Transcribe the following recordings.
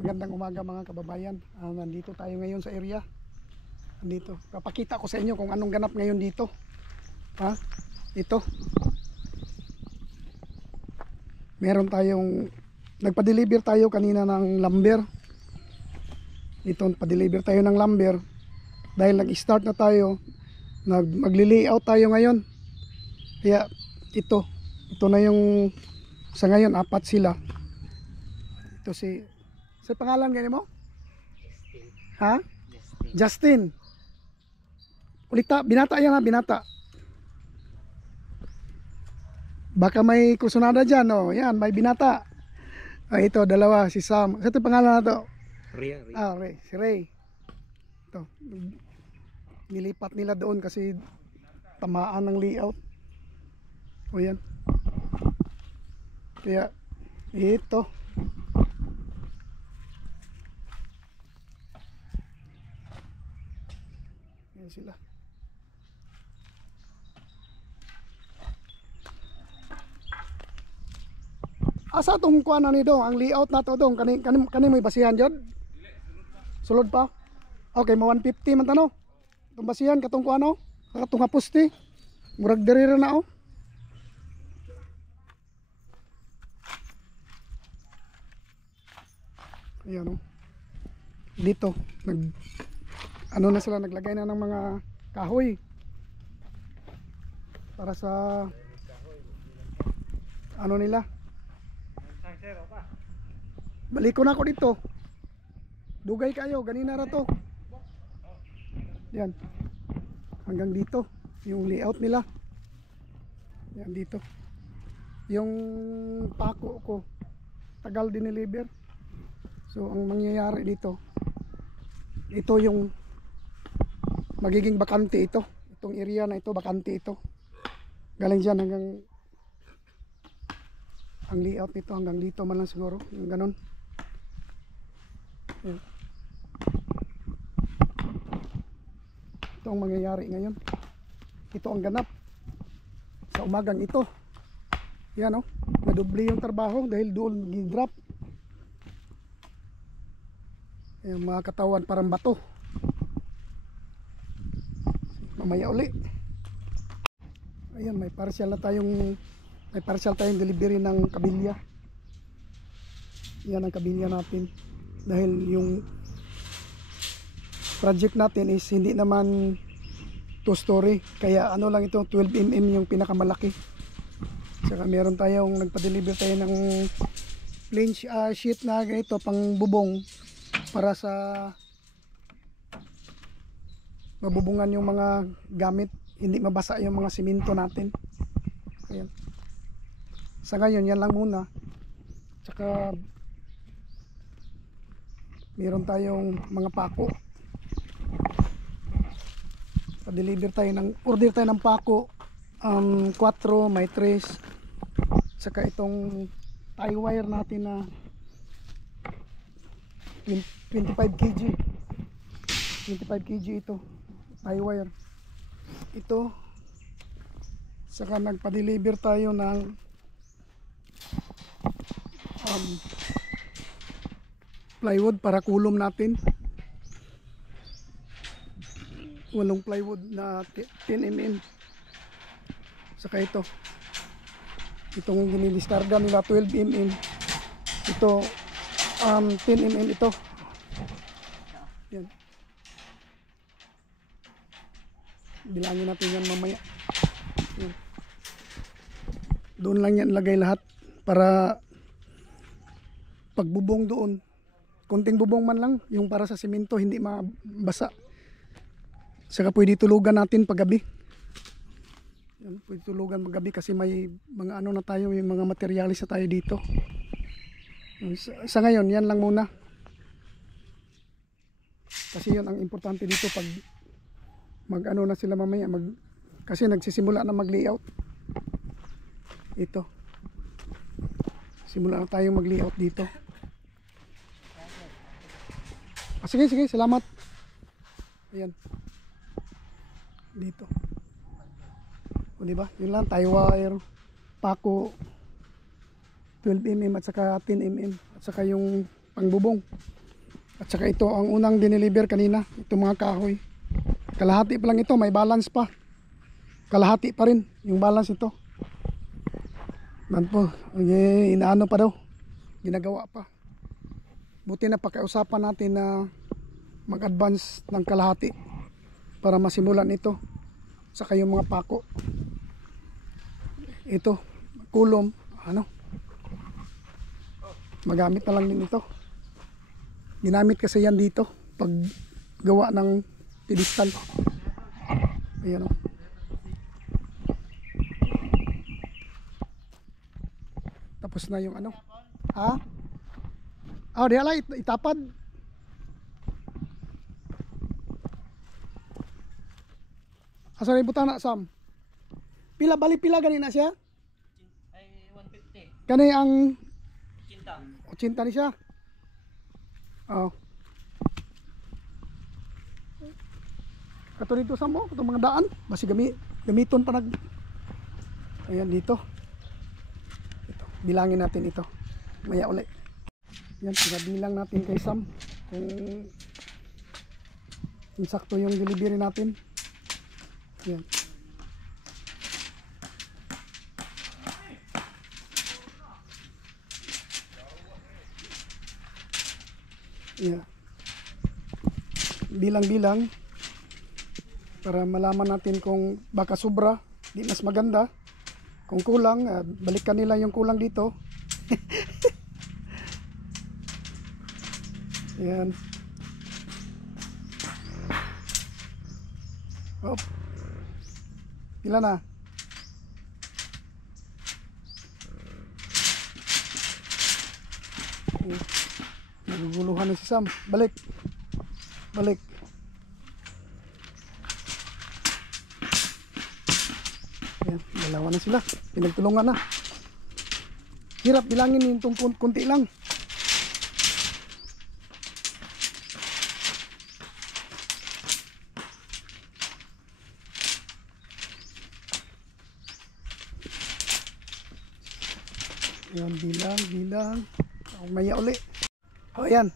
Magandang umaga mga kababayan. Nandito tayo ngayon sa area. Nandito. Papakita ko sa inyo kung anong ganap ngayon dito. Ha? Ito. Meron tayong nagpa-deliver tayo kanina ng lumber. Ito, pa-deliver tayo ng lumber. Dahil nag-start na tayo, magli-layout tayo ngayon. Kaya ito na yung sa ngayon, 4 sila. Ito sa pangalan ganyan mo? Justin. Ha? Justin. Justin. Ulita, binata yan ha, binata. Baka may kusunada dyan, oh. Yan, may binata. Ito, dalawa, si Sam. Sa ito pangalan na to? Ray. Ray, si Ray. Ito. Nilipat nila doon kasi tamaan ng layout. O yan. Kaya, ito. Yan sila. Asa itong kuha na ni dong, ang layout na to dong, kani may basihan dyan? Sulod pa? Okay, mo 150 man tano. Itong basihan, katong kuha no? Katong hapusti. Murag derira na oh. Ayan oh. Dito, ano na sila, naglagay na ng mga kahoy. Para sa ano nila. Balik ko na ako dito. Dugay kayo, ganina ra to. Yan. Hanggang dito yung layout nila. Yan dito. Yung pako ko tagal dineliver. So ang mangyayari dito, ito yung magiging bakante ito. Itong area na ito, bakante ito. Galing dyan hanggang ang layout nito hanggang dito man lang siguro, yung ganon. Yan. Ito ang mangyayari ngayon. Ito ang ganap sa umagang ito. Yan o, nadubli yung trabaho dahil doon gi-drop. Yung mga katawan parang bato. Mamaya uli. Ayan, may partial tayong delivery ng kabilya. Yan ang kabilya natin. Dahil yung project natin is hindi naman 2 story. Kaya ano lang ito, 12mm yung pinakamalaki. Saka meron tayong nagpa-deliver tayo ng plain sheet na ganito pang bubong. Para sa mabubungan yung mga gamit, hindi mabasa yung mga simento natin. Ayan. Sa ngayon yan lang muna. Tsaka meron tayong mga pako. Pa-deliver tayo order tayo ng pako, 4 may 3. Tsaka itong tie wire natin na 25 kg. 25 kg ito. Tie wire. Ito. Saka nagpa-deliver tayo ng plywood para kulom natin. 8 plywood na 10mm. Saka ito. Itong dinidiskarga nila 12mm. Ito 10mm ito. Yan. Bilangin natin yan mamaya. Yan. Doon lang yan lagay lahat para pagbubong doon. Konting bubong man lang, yung para sa simento hindi mabasa. Saka pwede tulugan natin paggabi. Yan, pwede tulugan paggabi kasi may mga ano na tayo, may mga materialis na tayo dito. Sa ngayon, yan lang muna. Kasi yun ang importante dito pag mag-ano na sila mamaya. Kasi nagsisimula na mag-layout. Ito. Simula na tayong mag-layout dito. Sige, salamat. Ayan. Dito. O diba? Yun lang, tie wire, pako, 12mm at saka 10mm at saka yung pangbubong. At saka ito ang unang dineliver kanina, itong mga kahoy. Kalahati pa lang ito, may balance pa. Kalahati pa rin yung balance ito. Man po, inaano pa daw, ginagawa pa. Buti na pakiusapan natin na mag-advance ng kalahati para masimulan ito. Saka yung mga pako. Ito, kulom, magamit na lang din ito. Ginamit kasi yan dito pag gawa ng pedestal. Ayan o. Tapos na yung ano. Ha? Di ala itapad. Asa rin butana Sam? Pila bali pila gani na siya? Ay 150. Kani ang 80. 80 ni siya. Oh. Kato dito sa mo, itong mga daan, basi gamiton pa ayan dito. Ito, bilangin natin ito. Maya uli. Yan, pinabilang natin kay Sam kung insakto yung delivery natin. Yan. Yeah. Bilang-bilang para malaman natin kung baka sobra, di mas maganda. Kung kulang, balikan nila yung kulang dito. Yan. Oh. Pila na? Naguguluhan na si Sam. Balik. Balik. Ayan, dalawa na sila. Pinagtulungan na. Hirap bilangin yung kunti lang. Ayan, bilang. Maya uli. O yan,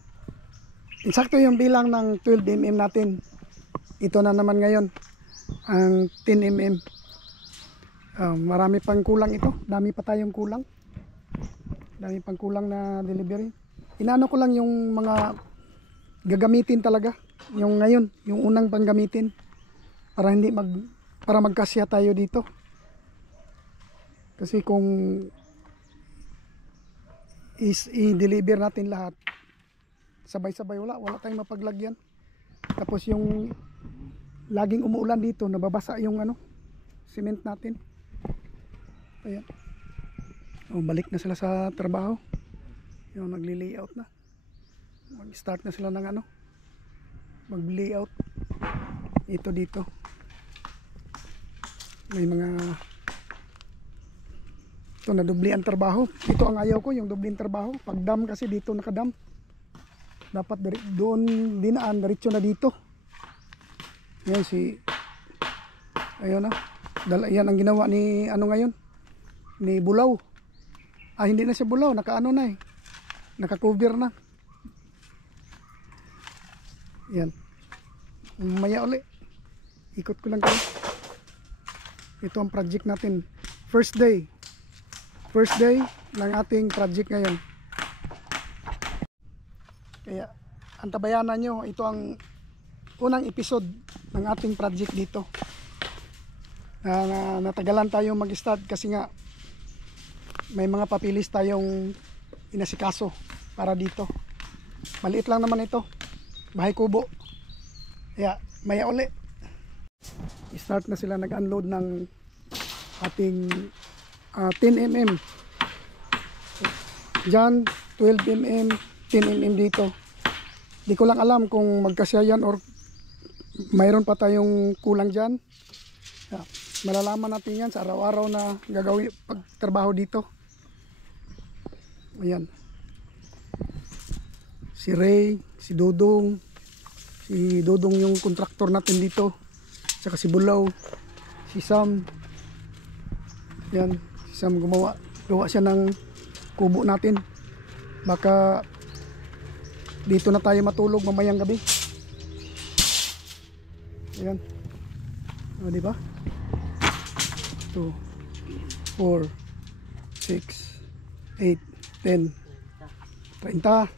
insakto yung bilang ng 12mm natin. Ito na naman ngayon ang 10mm. Marami pang kulang ito. Dami pa tayong kulang. Dami pang kulang na delivery. Inaano ko lang yung mga gagamitin talaga. Yung ngayon, yung unang panggamitin para para magkasya tayo dito. Kasi kung i-deliver natin lahat sabay-sabay, wala tayong mapaglagyan. Tapos yung laging umuulan dito, nababasa yung cement natin. Ayan. Balik na sila sa trabaho. Yung nagli-layout na. Mag-start na sila ng mag-layout. Ito dito. May mga ito na dubli ang trabaho. Ito ang ayaw ko, yung dubli ang trabaho. Pag dam kasi dito nakadam. Dapat doon dinaan, diretso na dito. Yan ayun na. Yan ang ginawa ni ngayon. Ni Bulaw. Hindi na siya Bulaw, naka-ano na eh. Naka-cover na. Yan. Maya uli. Ikot ko lang kayo. Ito ang project natin. First day ng ating project ngayon. Kaya antabayanan nyo, ito ang unang episode ng ating project dito. Natagalan tayo mag-start kasi nga may mga papilis tayong inasikaso para dito. Maliit lang naman ito, bahay kubo. Kaya maya uli start na sila nag-unload ng ating 10mm dyan, 12mm, 10mm dito. Di ko lang alam kung magkasya yan or mayroon pa tayong kulang dyan. Malalaman natin yan sa araw-araw na gagawin pagtrabaho dito. Ayan, si Ray, si Dodong yung kontraktor natin dito, saka si Bulaw, si Sam. Yan, si Sam gawa siya ng kubo natin. Baka Dito na tayo matulog mamayang gabi. Ayan. O, diba? 2, 4, 6, 8, 10, 30.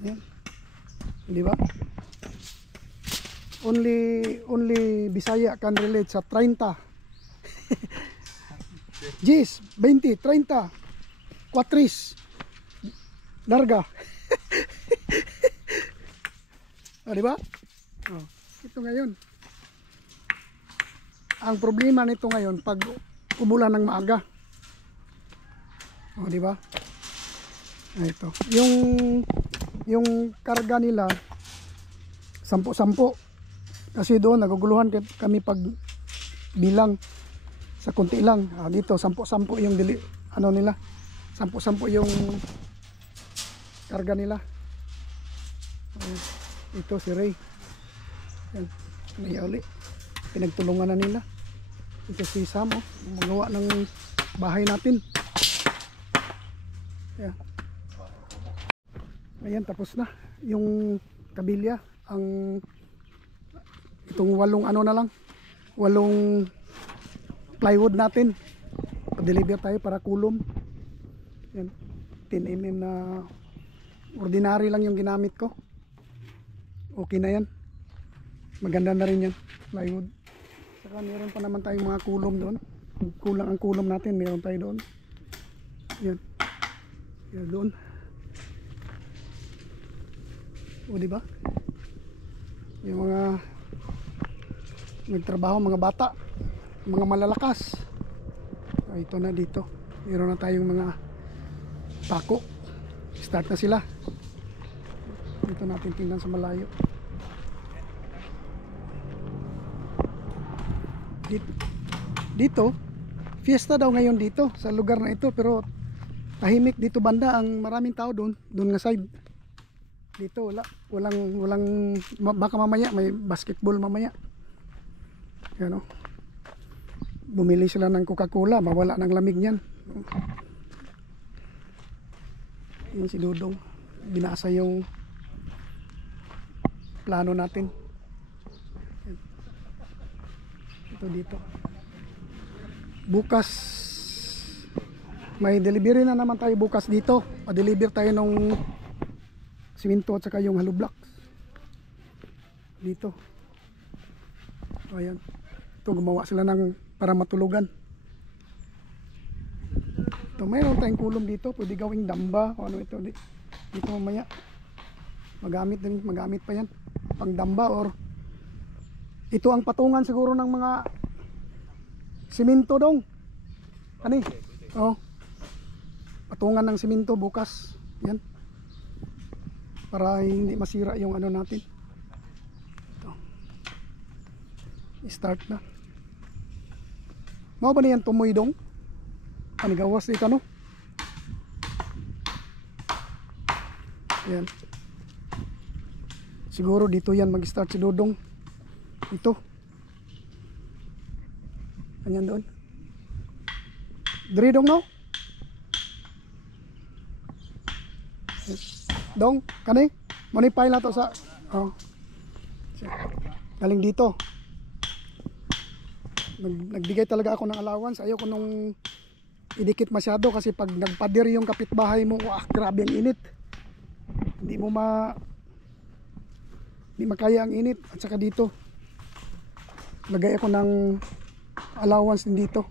Ayan. Diba? Only Bisaya can relate sa 30. Gis, 20, 30, Quatris, Larga. O, diba? O, ito ngayon. Ang problema nito ngayon, pag umulan ng maaga. O, diba? Ito. Yung karga nila, 10-10. Kasi doon, naguguluhan kami pag bilang. Sa kunti lang. Dito 10-10 yung ano nila. 10-10 yung karga nila. Ito si Ray. Yan. May uli. Pinagtulungan na nila. Ito si Sam, magawa ng bahay natin. Yan. Ayan, tapos na yung kabilya. Itong 8 ano na lang. 8 plywood natin. Pa-deliver tayo para kulom. Yan. 10mm na ordinary lang yung ginamit ko. Okay na yan. Maganda na rin yan. Plywood. Saka meron pa naman tayong mga kulom doon. Kulang ang kulom natin. Meron tayo doon. Yan. Yan doon. O, diba? Yung mga nagtrabaho, mga bata, mga malalakas. Ito na dito. Meron na tayong mga pako. Start na sila. Dito natin tingnan sa malayo. Dito, fiesta daw ngayon dito sa lugar na ito, pero tahimik dito banda. Ang maraming tao doon nga side. Dito walang baka mamaya may basketball mamaya. Yan, bumili sila ng Coca-Cola, mawala ng lamig niyan. Yan si Dudong, binasa yung plano natin. Yan. Ito dito. Bukas may delivery na naman tayo bukas dito. Pa-deliver tayo ng simento at saka yung hollow blocks dito. Ayan. Ito, gumawa sila ng para matulugan. Ito, mayroon tayong kulom dito. Pwede gawing damba o ano ito. Dito mamaya magamit pa yan pang damba, or ito ang patungan siguro ng mga simento dong. Ano eh? Oh. Patungan ng simento bukas. Yan. Para hindi masira yung ano natin. Ito. I-start na. Mau ba niyan tumoy dong? Panigawas dito, no? Yan. Siguro dito yan mag-start si Dodong. Ito. Ganyan doon. Dre dong, no? Dong, kani? Manipay na to sa... Oh. Galing dito. Nagbigay talaga ako ng allowance. Ayoko nung idikit masyado kasi pag nagpadir yung kapitbahay mo, wah, grabe ang init. Hindi makaya ang init. At saka dito lagay ako ng allowance din dito.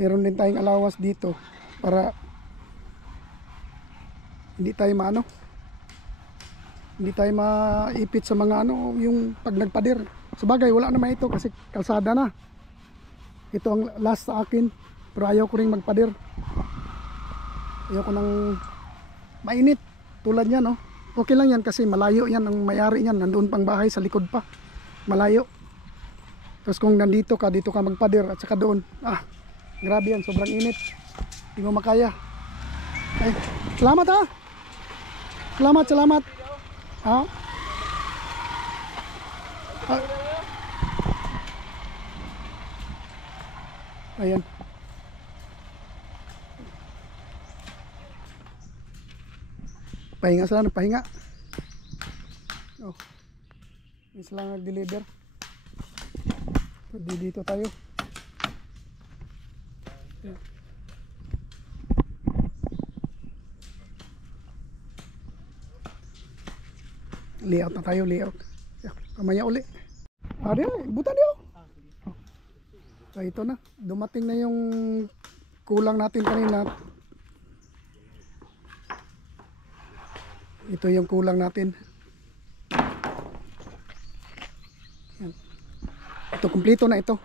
Meron din tayong allowance dito para hindi tayo maipit sa mga yung pag nagpadir. Sabagay wala naman ito kasi kalsada na. Ito ang last sa akin, pero ayaw ko rin magpadir. Ayaw ko nang mainit tulad yan, no? Okay lang yan kasi malayo yan, ang may-ari yan nandoon pang bahay sa likod pa, malayo. Tapos kung nandito ka, dito ka magpadir at saka doon, grabe yan, sobrang init, hindi mo makaya. Ay, salamat ha, salamat ha. Ayan. Pahinga sila, nagpahinga. Oh. May sila nag-deliver. Pwede dito tayo. Yeah. Layout na tayo, layout. Yeah, kamaya uli. Di, butan niyo. So ito na, dumating na yung kulang natin kanina. Ito yung kulang natin. Yan. Ito, kumpleto na ito.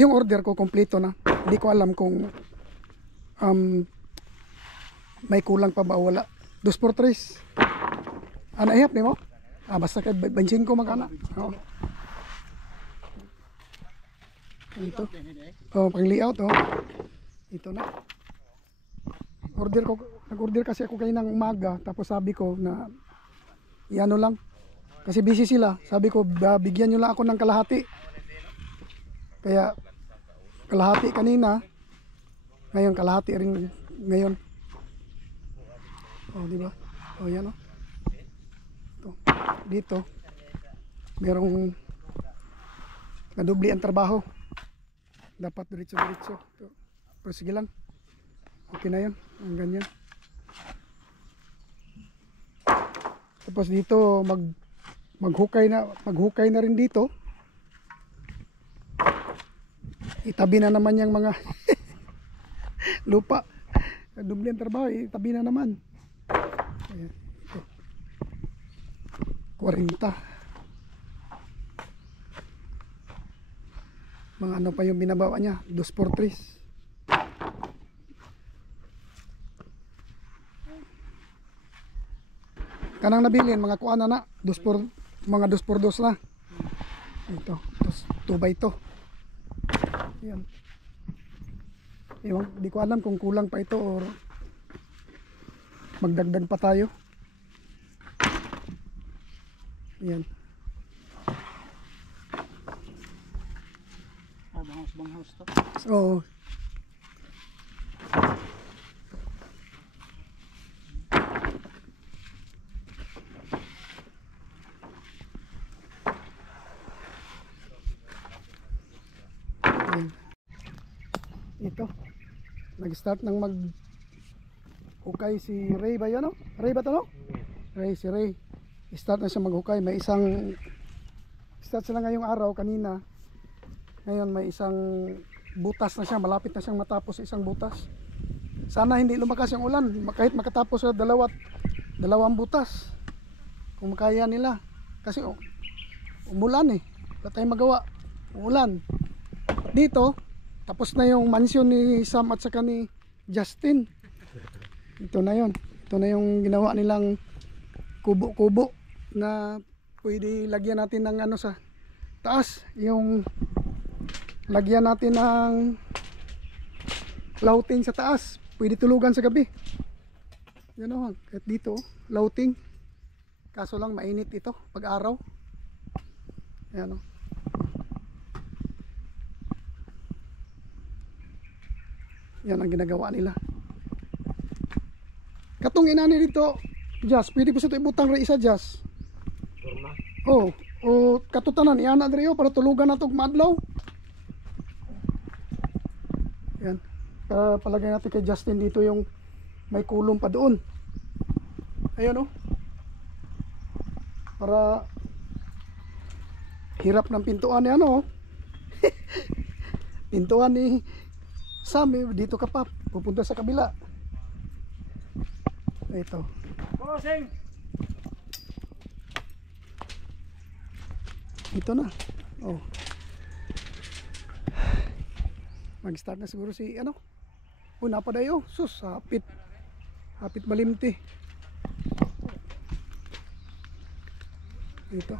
Yung order ko, kumpleto na. Hindi ko alam kung may kulang pa ba o wala. 2x3. Ano, ihap ni mo? Basta kay bensin ko magana. Oo. Ito. Oh, pang layout oh. Ito na. Nag-order kasi ako kaninang umaga, tapos sabi ko na iano lang. Kasi busy sila. Sabi ko, bigyan niyo lang ako ng kalahati. Kaya kalahati kanina. Ngayon kalahati rin ngayon. Oh, di ba? Oh, yan oh. Ito. Dito merong nadubli ang trabaho. Dapat diretso-diretso. Pero sige lang. Okay na yun. Ang ganyan. Tapos dito maghukay na rin dito. Itabi na naman yung mga lupa. Dubli ang trabaho. Itabi na naman. Ayan. Ito. 40. Mga ano pa yung binabawa niya, 2x3. Kanang nabilin mga kuana na, mga 2x2 na. Ito, 2x2. Yan. Di ko alam kung kulang pa ito or magdagdag pa tayo. Yan. Banghaus to. Oo. Ito. Nag-start ng hukay si Ray ba yun? No? Ray ba ito no? Ray, si Ray. Start na siya maghukay. May isang start sila ngayong araw kanina. Ngayon may isang butas na siya, malapit na siyang matapos isang butas. Sana hindi lumakas yung ulan, kahit makatapos sa dalawang butas. Kung makaya nila. Kasi umulan eh. Wala tayong magawa. Umulan. Dito, tapos na yung mansion ni Sam at saka ni Justin. Ito na yun. Ito na yung ginawa nilang kubo-kubo na pwede lagyan natin ng ano sa taas. Yung lagyan natin ng lauting sa taas, pwede tulugan sa gabi. Yan o, kahit dito lauting, kaso lang mainit ito pag araw. Yan o. Yan ang ginagawa nila. Katong inani dito Jazz, pwede po sa ito ibutang rin isa Jazz. Oh, o katutanan iana diri para tulugan na ito madlaw. Yan. Palagay natin kay Justin dito yung may kulong pa doon. Ayun oh. Para hirap ng pintuan ni ano. Pintuan ni Sam dito ka pa. Pupunta sa kabila. Ito. Bossing. Ito na. Oh. Mag-start na siguro si ano. Una pa dayo. Sus, hapit malimti. Ito.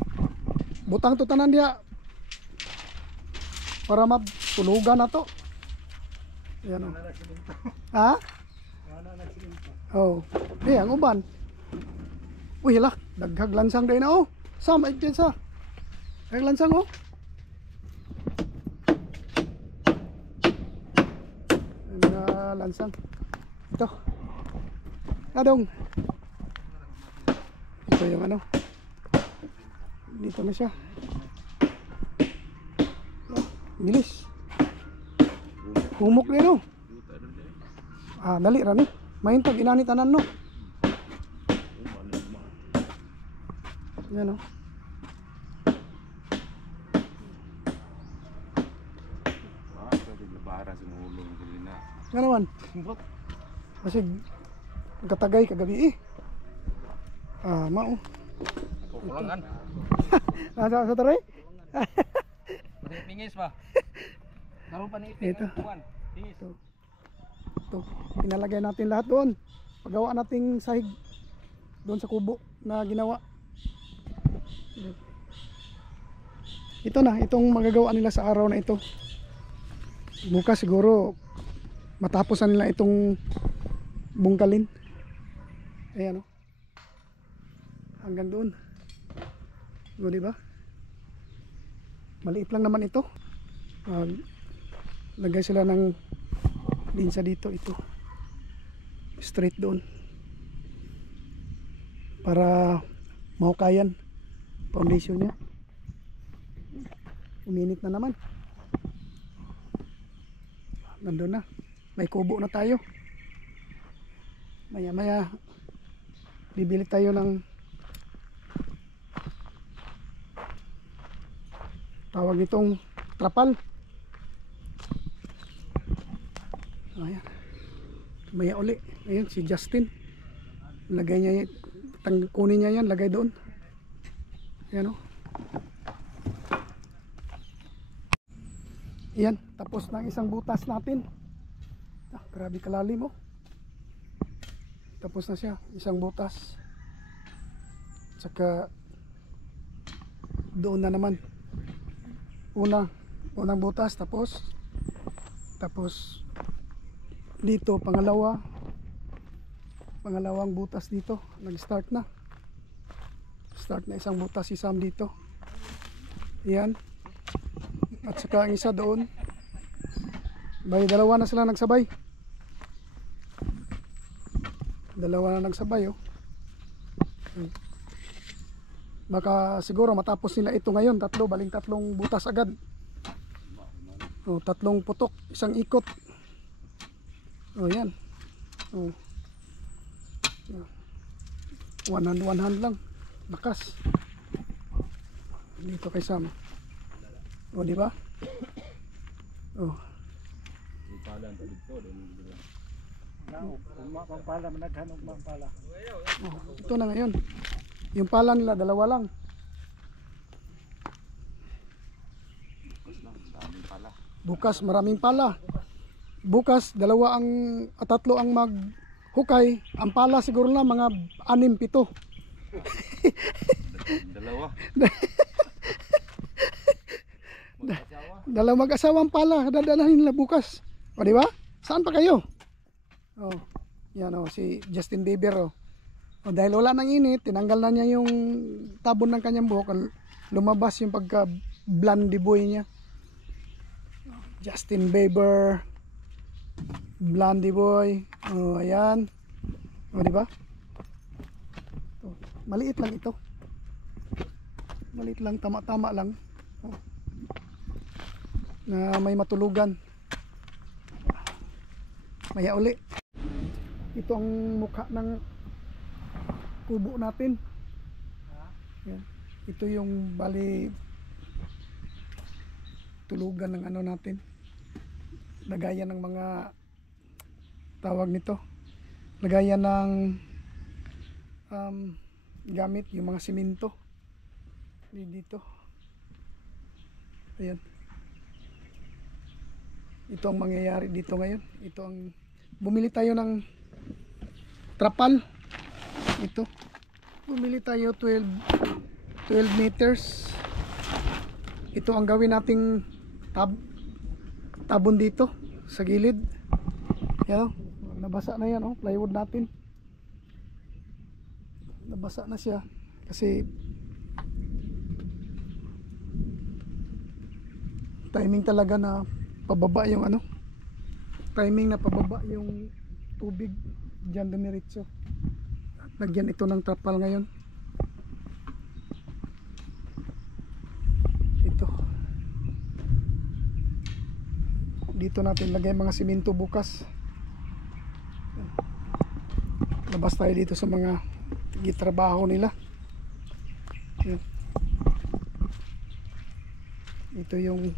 Butang to tanan dia. Para matulugan na to. Ayan o. Ha? Oh. Ang uban. Uy, hala. Daghag lansang day na oh. Sam, ay dyan sa. Daghag lansang oh. Lansang ito kadong yung ano. Dito na siya. Bilis. Humok din oh. Dali ra ni. Mahintag inani tanan no. Yan oh. Nga naman. Kasi katagay kagabi eh. Mao. Kukulangan. Sa taray? Pingis pa. Naroon pa ni Ito. Pingis. Ito. Pinalagay natin lahat doon. Paggawa nating sahig doon sa kubo na ginawa. Ito na, itong magagawa nila sa araw na ito. Bukas siguro matapos na nila itong bungkalin. Ayan o. Hanggang doon. O diba? Maliit lang naman ito. Lagay sila ng linsa dito. Ito. Straight doon. Para mahukayan foundation niya. Uminit na naman. Nandun na. May kubo na tayo. Maya maya bibili tayo ng tawag nitong trapal. Ayan. Maya uli. Ayun si Justin. Lagay niya, kunin niya yan, lagay doon. Ayan o. Ayan, tapos ng isang butas natin. Grabe kalalim oh. Tapos na siya, isang butas. Tsaka doon na naman. Unang butas, tapos dito pangalawang butas dito. Nag-start na. Start na isang butas si Sam dito. Ayan. At saka ang isa doon. Dalawa na sila nagsabay. Dalawa na nagsabay oh. Baka siguro matapos nila ito ngayon, baling tatlong butas agad. Oh, tatlong putok, isang ikot. Oh, yan. Oh. One hand lang. Lakas. Dito kay Sam. Oh, di ba? Oh. Oh, ito na ngayon. Yung pala nila dalawa lang. Bukas maraming pala. Bukas tatlo ang maghukay. Ang pala siguro na mga 6-7. Dalawa. Dalawa mag-asawang pala dadalhin nila bukas. O di ba? Saan pa kayo? Oh, yan oh, si Justin Bieber oh. O dahil wala nang init, tinanggal na niya yung tabon ng kanyang buhok, lumabas yung pagka blondie boy niya. Justin Bieber, blondie boy. Oh, ayan. O di ba? Oh, maliit lang ito. Maliit lang, tama-tama lang. Oh. Na may matulugan. Maya uli. Ito ang mukha ng kubo natin. Yan. Ito yung bali tulugan ng ano natin. Lagayan ng mga tawag nito. Lagayan ng gamit yung mga simento. Dito. Ayan. Ito ang mangyayari dito ngayon. Ito ang bumili tayo ng trapal. Ito. Bumili tayo 12 meters. Ito ang gawin nating tabon dito sa gilid. Yan, nabasa na yan oh, plywood natin. Nabasa na siya kasi timing talaga na pababa yung ano, timing na pababa yung tubig diyan dumiretso. Lagyan ito ng trapal ngayon. dito natin lagay mga simento bukas. Labas tayo dito sa mga gitrabaho nila. Yan. Ito yung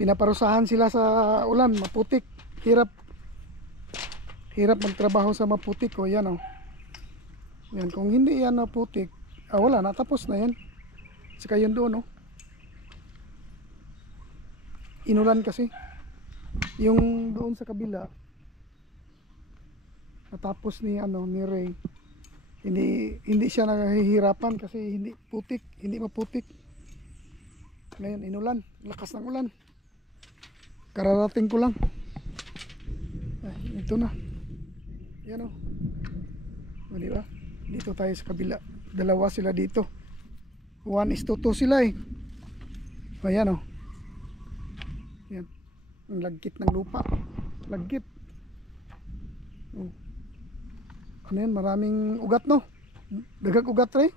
pinaparusahan sila sa ulan, maputik. Hirap magtrabaho sa maputik. O yan o. Yan, kung hindi yan maputik, wala, natapos na yan. Saka yun doon o. Inulan kasi. Yung doon sa kabila, natapos ni Ray. Hindi siya nahihirapan kasi hindi maputik. Ngayon inulan, lakas ng ulan. Kararating ko lang. Ito na. Yan o. Di ba? Dito tayo sa kabila. Dalawa sila dito. 1:2 sila eh. Ayan o. Yan. Ang lagkit ng lupa. Lagkit. Ano yan? Maraming ugat no? Dagag ugat rin.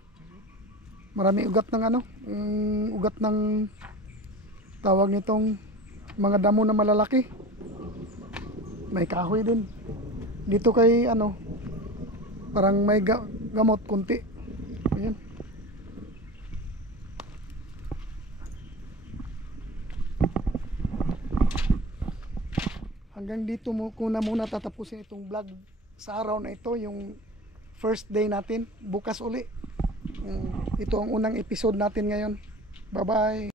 Maraming ugat ng ugat ng tawag nitong mga damo na malalaki. May kahoy din. Dito kay parang may gamot kunti. Ayan. Hanggang dito ko na muna tatapusin itong vlog sa araw na ito, yung first day natin. Bukas uli. Ito ang unang episode natin ngayon. Bye bye.